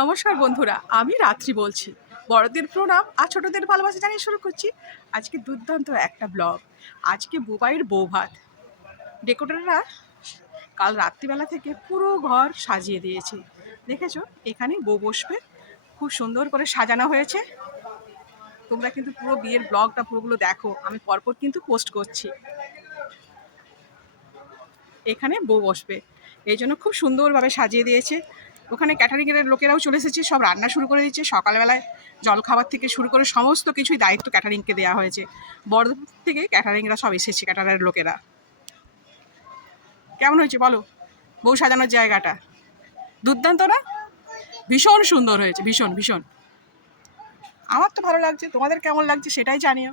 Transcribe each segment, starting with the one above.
নমস্কার বন্ধুরা, আমি রাত্রি বলছি। বড়দের প্রণাম আর ছোটদের ভালোবাসা জানিয়ে শুরু করছি আজকে দুর্দান্ত একটা ব্লগ। আজকে বুবাইয়ের বৌভাত। ডেকোরেটররা কাল রাত্রিবেলা থেকে পুরো ঘর সাজিয়ে দিয়েছে। দেখেছো, এখানে বউ বসবে, খুব সুন্দর করে সাজানো হয়েছে। তোমরা কিন্তু পুরো বিয়ের ব্লগটা পুরোগুলো দেখো, আমি পরপর কিন্তু পোস্ট করছি। এখানে বউ বসবে, এই জন্য খুব সুন্দরভাবে সাজিয়ে দিয়েছে। ওখানে ক্যাটারিংয়ের লোকেরাও চলে এসেছে, সব রান্না শুরু করে দিচ্ছে। সকালবেলায় জলখাবার থেকে শুরু করে সমস্ত কিছুই দায়িত্ব ক্যাটারিংকে দেওয়া হয়েছে। বড় থেকে ক্যাটারিংরা সব এসেছে, ক্যাটারারের লোকেরা। কেমন হয়েছে বলো বউ সাজানোর জায়গাটা? দুর্দান্ত না? ভীষণ সুন্দর হয়েছে, ভীষণ ভীষণ। আমার তো ভালো লাগছে, তোমাদের কেমন লাগছে সেটাই জানিও।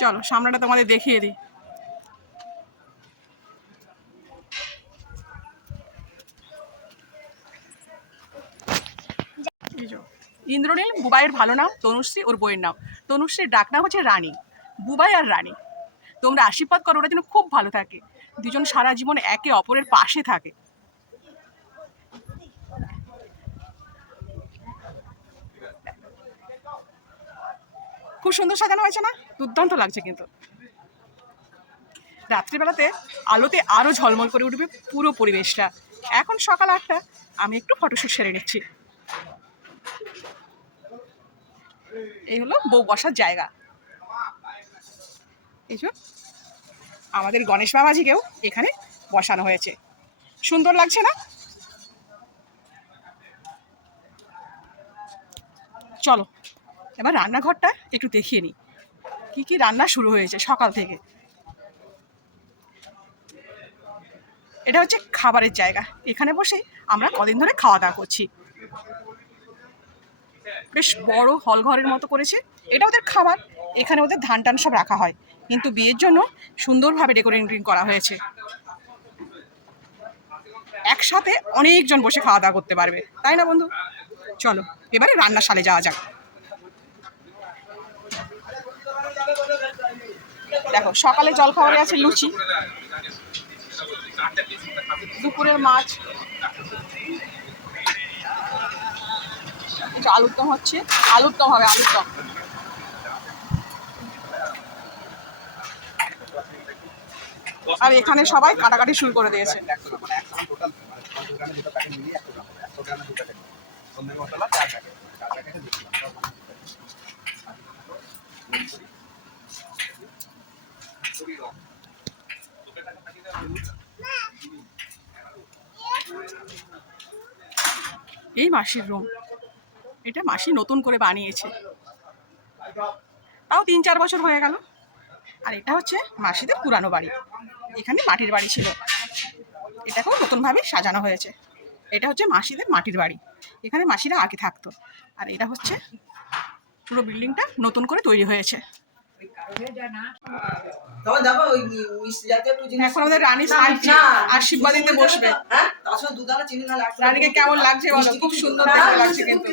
চলো সামনেটা তোমাদের দেখিয়ে দিই। ইন্দ্রনীল বুবাইয়ের ভালো নাম, তনুশ্রী ওর বইয়ের নাম। তনুশ্রীর ডাক নাম হচ্ছে রানী, বুবাই আর রানী। তোমরা আশীর্বাদ করো ওরা যেন খুব ভালো থাকে, দুজন সারা জীবন একে অপরের পাশে থাকে। খুব সুন্দর সাজানো হয়েছে না? দুর্দান্ত লাগছে কিন্তু। রাত্রিবেলাতে আলোতে আরো ঝলমল করে উঠবে পুরো পরিবেশটা। এখন সকাল 8টা, আমি একটু ফটোশ্যুট সেরে নিচ্ছি। এই হলো বউ বসার জায়গা। এই যে আমাদের গণেশ বাবাজিকেও এখানে বসানো হয়েছে, সুন্দর লাগছে না? চলো এবার রান্নাঘরটা একটু দেখিয়ে নিই, কি কি রান্না শুরু হয়েছে সকাল থেকে। এটা হচ্ছে খাবারের জায়গা, এখানে বসে আমরা কদিন ধরে খাওয়া দাওয়া করছি। বেশ বড় হল ঘরের মতো করেছে, এটা ওদের খাবার। এখানে ওদের ধান টান সব রাখা হয়, কিন্তু বিয়ের জন্য সুন্দরভাবে ডেকোরেটিং করা হয়েছে। একসাথে অনেকজন বসে খাওয়া দাওয়া করতে পারবে, তাই না বন্ধু? চলো এবারে রান্নাশালে যাওয়া যাক। দেখো সকালে জলখাবারে আছে লুচি, দুপুরের মাছ, আলুর দম হচ্ছে, আলুর দম হবে, আলুর দম। আর এখানে সবাই কাটাকাটি শুরু করে দিয়েছে। এই মাসির রুম, এটা মাসি নতুন করে বানিয়েছে, তাও 3-4 বছর হয়ে গেল। আর এটা হচ্ছে মাসিদের পুরানো বাড়ি, এখানে মাটির বাড়ি ছিল, এটাকেও নতুনভাবে সাজানো হয়েছে। এটা হচ্ছে মাসিদের মাটির বাড়ি, এখানে মাসিরা আগে থাকতো। আর এটা হচ্ছে পুরো বিল্ডিংটা নতুন করে তৈরি হয়েছে। এখন আমাদের রানী আশীর্বাদ দিতে বসবে। রানীকে কেমন লাগছে বলো? খুব সুন্দর দেখতে লাগছে কিন্তু।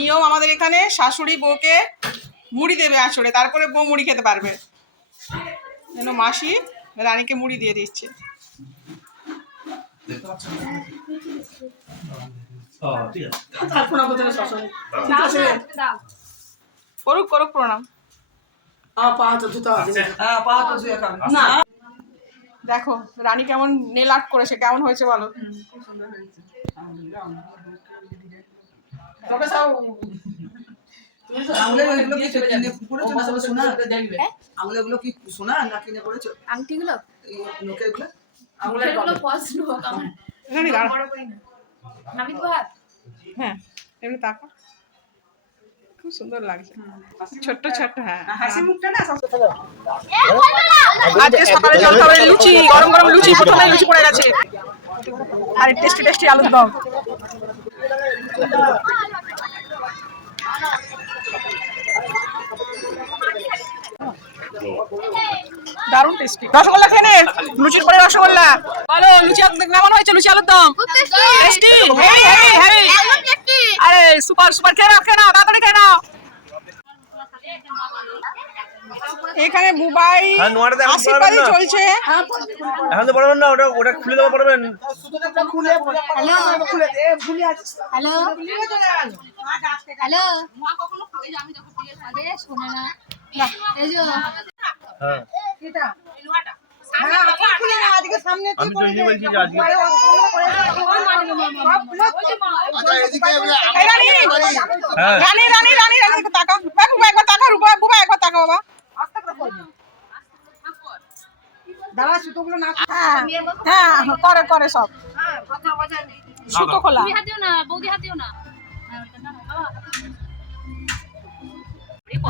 নিয়ম আমাদের এখানে, শাশুড়ি বউকে মুড়ি দেবে আসলে, তারপরে বউ মুড়ি খেতে পারবে। যেন মাসি রানীকে মুড়ি দিয়ে দিচ্ছে। করুক করুক প্রণাম। দেখো রানী কেমন নেল আর্ট করেছে, কেমন হয়েছে বলো? আংটিগুলো হ্যাঁ এমনি তাকা, খুব সুন্দর লাগছে, ছোট্ট ছোট্ট। হ্যাঁ আজকে সকালে জলখাবারে লুচি, গরম গরম লুচি, প্রথমে লুচি পড়ে গেছে। আর টেস্টি টেস্টি আলুর দম। দারুণ টেস্টি। রসগোল্লা খেয়ে নে, লুচির পরে রসগোল্লা। বলো লুচি কেমন হয়েছে? লুচি আলুর দম টেস্টি, আরে সুপার সুপার। খেয়ে নাও খেয়ে নাও, তাড়াতাড়ি খেয়ে নাও। এখানে বুবাই হ্যাঁ, নোয়াটা তো এখন আশীর্বাদই পড়াবেন না। চলছে। এখন তো পড়াবেন না, ওটা ওটা খুলে দেবো পড়াবেন। হ্যালো হ্যালো হ্যালো শোনে না এই যে হ্যাঁ সামনে আমি তো এই বলছি যে আজকে এই রানী, হ্যাঁ রানী রানী রানী রানী তাকা বুবা একবার তাকা বুবা একবার তাকা বাবা। দাঁড়া সুতোগুলো না হ্যাঁ হ্যাঁ করে করে সব সুতো খোলা। তুমি হাত দিও না বৌদি হাত দিও না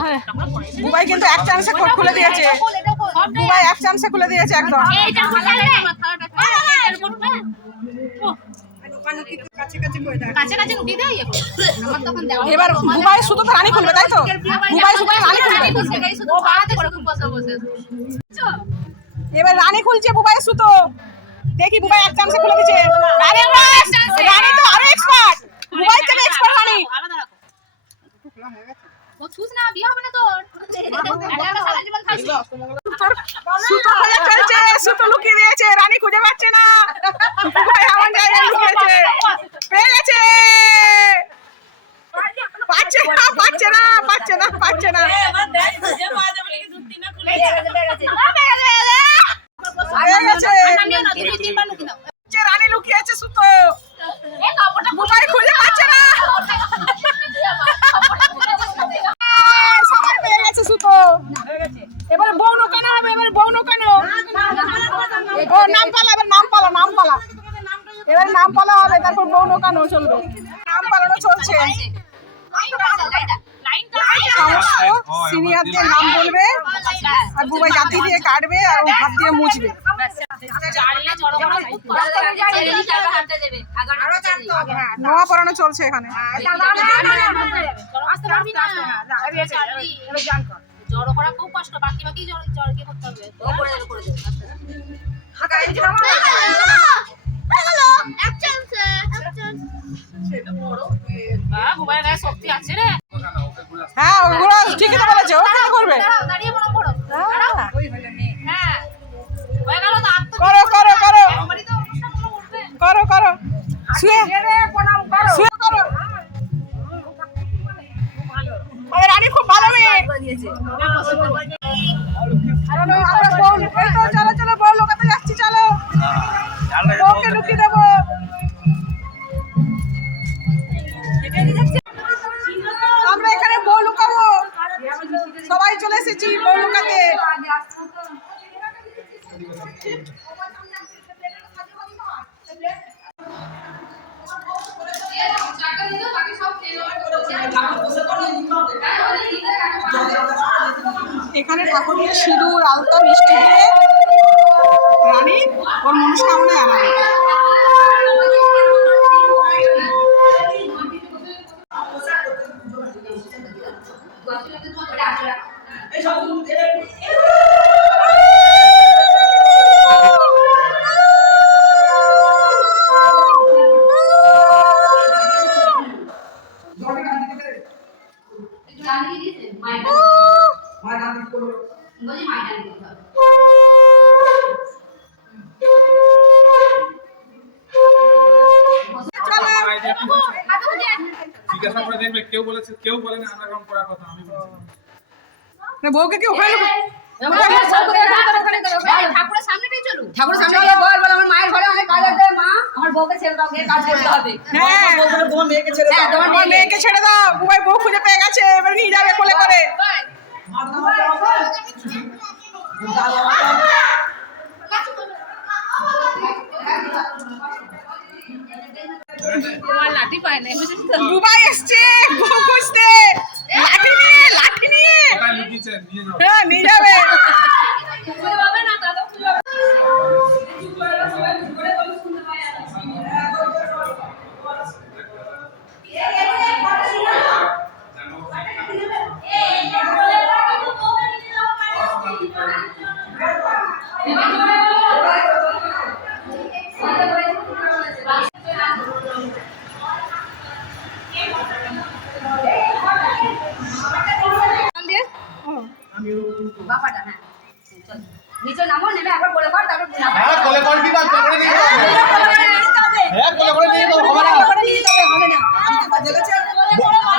হ্যাঁ, বুবাই কিন্তু এক চান্সে খুলে দিয়েছে, বুবাই এক চান্সে খুলে দিয়েছে একদম। এইটা খোলালে কাছে কাছে নুকি দাও ইয়ে করে আমার তখন দেওয়া এবার বুবাই সুতো তো রানী খুলবে তাই তো, বুবাই সুতো রানী খুলবে। ও বাড়াতে করে খুব বসে বসে এবার রানী খুলছে বুবাই সুতো, দেখি বুবাই এক চান্সে খুলে দিয়েছে। রানী রানী তো আরো এক্সপার্ট, বুবাই থেকে এক্সপার্ট রানী। আলাদা রাখো ও ছুস না বিয়ে হবে না তোর একটা সারা জীবন থাকবি সুতো খোলা চলছে, সুতো লুকিয়ে দিয়েছে, রানী খুঁজে পাচ্ছে না, বুবাই এমন জায়গায় লুকিয়েছে, পেয়ে গেছে। পাচ্ছে না পাচ্ছে না পাচ্ছে না পাচ্ছে না পেয়ে গেছে। নামিও না দুই তিনবার নুকি দাও যে রানী লুকিয়েছে সুতো, বুবাই খুঁজে পাচ্ছে না, সবাই পেয়ে গেছে সুতো। এবার বউ নৌকানো হবে, এবার বউ নৌকানো, ও নাম পালা, এবার নাম পালা, নাম পালা, এবার নাম পালা হবে, তারপর বউ নৌকানো চলবে, নাম পালানো চলছে। সমস্ত সিনিয়রদের নাম বলবে আর বুবাই জাতি দিয়ে কাটবে আর ও হাত দিয়ে মুছবে। নোয়া পড়ানো চলছে এখানে। জড়ো করা খুব কষ্ট বাকি বাকি জড় কি করতে হবে মোবাইল গায়ে শক্তি আছে রে হ্যাঁ ওগুলো ঠিকই তো বলেছে, ও কেন করবে। দাঁড়িয়ে মনে করো হ্যাঁ হয়ে গেল তো আত্ম করো করো করো আমারই তো অনুষ্ঠানগুলো উঠবে করো করো শুয়ে শুয়ে করো। আমাদের রানী খুব ভালো মেয়ে। চলো আমরা বউ, এই তো চলো চলো বউ লোকাতে যাচ্ছি, চলো বউকে লুকিয়ে দেবো। আমরা এখানে বউ লুকাবো, সবাই চলে এসেছি বউ লুকাতে। এখানে ঠাকুরকে সিঁদুর আলতা মিষ্টি দিয়ে রানী ওর মনস্কামনা জানাবে। জিজ্ঞাসা করে দেখবে কেউ বলেছে কেউ বলে না আন্ডারগ্রাউন্ড করার কথা আমি বলছি বউকে কি ওখানে ঠাকুরের সামনেটাই চলো ঠাকুরের সামনে গিয়ে বল বল আমার মায়ের ঘরে অনেক কাজ আছে, মা আমার বউকে ছেড়ে দাও, গিয়ে কাজ করতে হবে। হ্যাঁ তোমার মেয়েকে ছেড়ে দাও, তোমার মেয়েকে ছেড়ে দাও, বুবাই বউ খুঁজে পেয়ে গেছে, এবার নিয়ে যাবে কোলে করে। লাঠি পায় না বুবাই এসছে বউ খুঁজতে, লাঠি নিয়ে লাঠি নিয়ে। কোথায় লুকিয়েছে নিয়ে যাও। হ্যাঁ নিয়ে যাবে। খুঁজে পাবে না দাদা খুঁজে পাবে বাবাটা হ্যাঁ চল নিচে নামো নেমে একবার বলে কর তারপর হ্যাঁ কোলে করে দিবা কোলে নিয়ে যাও হ্যাঁ কোলে করে নিয়ে যাও হবে না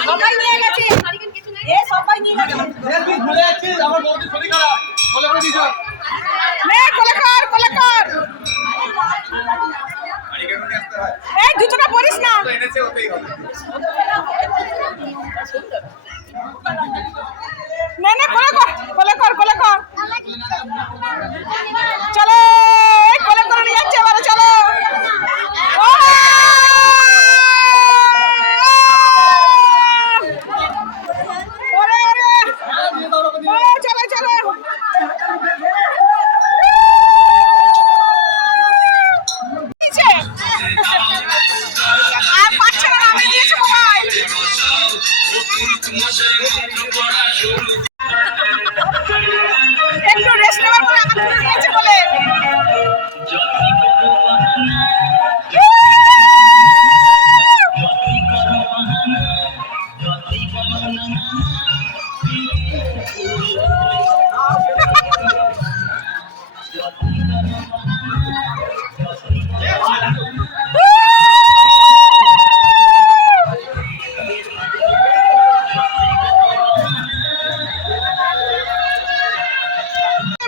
সবাই নিয়ে গেছে এ সবাই নিয়ে গেছে তুই ভুলে যাচ্ছিস আমার বউটি শরীর খারাপ কোলে করে দিছ নে কোলে কর কোলে কর এই জুতোটা পরিস না এনেছে ওতেই হবে নে নে কোলে কর কোলে কর কোলে কর চলো এই কোলে করে নিয়ে যাচ্ছে এবারে চলো ও! ওরে ওরে ও চলো চলো নিচে। আর পাচ্ছে না আমি দিয়েছি মোবাইল একটু রেস্ট নেওয়ার পরে আমার তুলে নিয়েছে বলে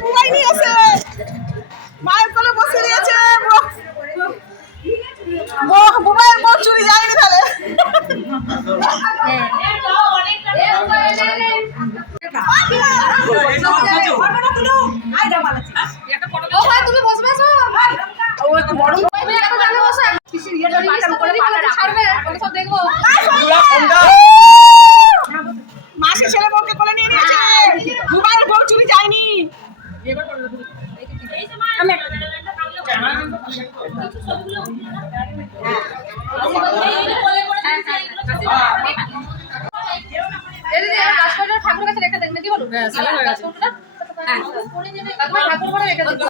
মোবাইল নিয়ে আসে মায়ের কোলে বসে দিয়েছে মোবাইল বউ চুরি যায়নি তাহলে ও ভাই তুমি বসবে তো তুমি একটা জায়গায় বসো ছাড়বে আমি সব দেখবো মাসি ছেলে বউকে কোলে নিয়ে নিয়েছে মোবাইল বউ চুরি যায়নি ঠাকুরের কাছে রেখে দেন নাকি বলো হ্যাঁ ঠাকুর ঘরে রেখে দেন